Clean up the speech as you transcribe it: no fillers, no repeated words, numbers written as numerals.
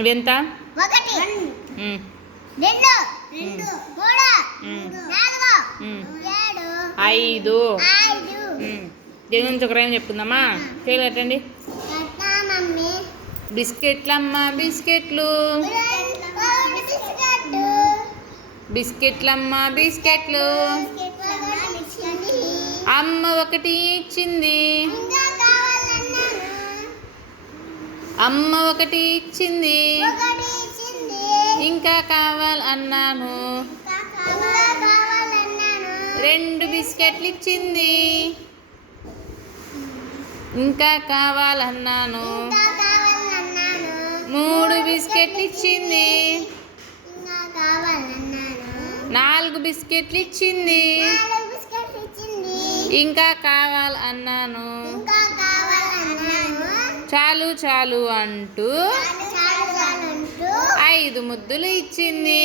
ఇదెంత? 5. దీని గురించి ఒక రైమ్ చెప్పుకుందామా? చేయాలి కట్టండి. బిస్కెట్లమ్మా బిస్కెట్లు, బిస్కెట్లమ్మా బిస్కెట్లు, అమ్మ ఒకటి ఇచ్చింది, అమ్మ ఒకటి ఇచ్చింది, ఇంకా కావాలన్నాను, 2 బిస్కెట్లు ఇచ్చింది, ఇంకా కావాలన్నాను, 3 బిస్కెట్లు ఇచ్చింది, 4 బిస్కెట్లు ఇచ్చింది, ఇంకా కావాలన్నాను, చాలు చాలు అంటూ 5 ముద్దులు ఇచ్చింది.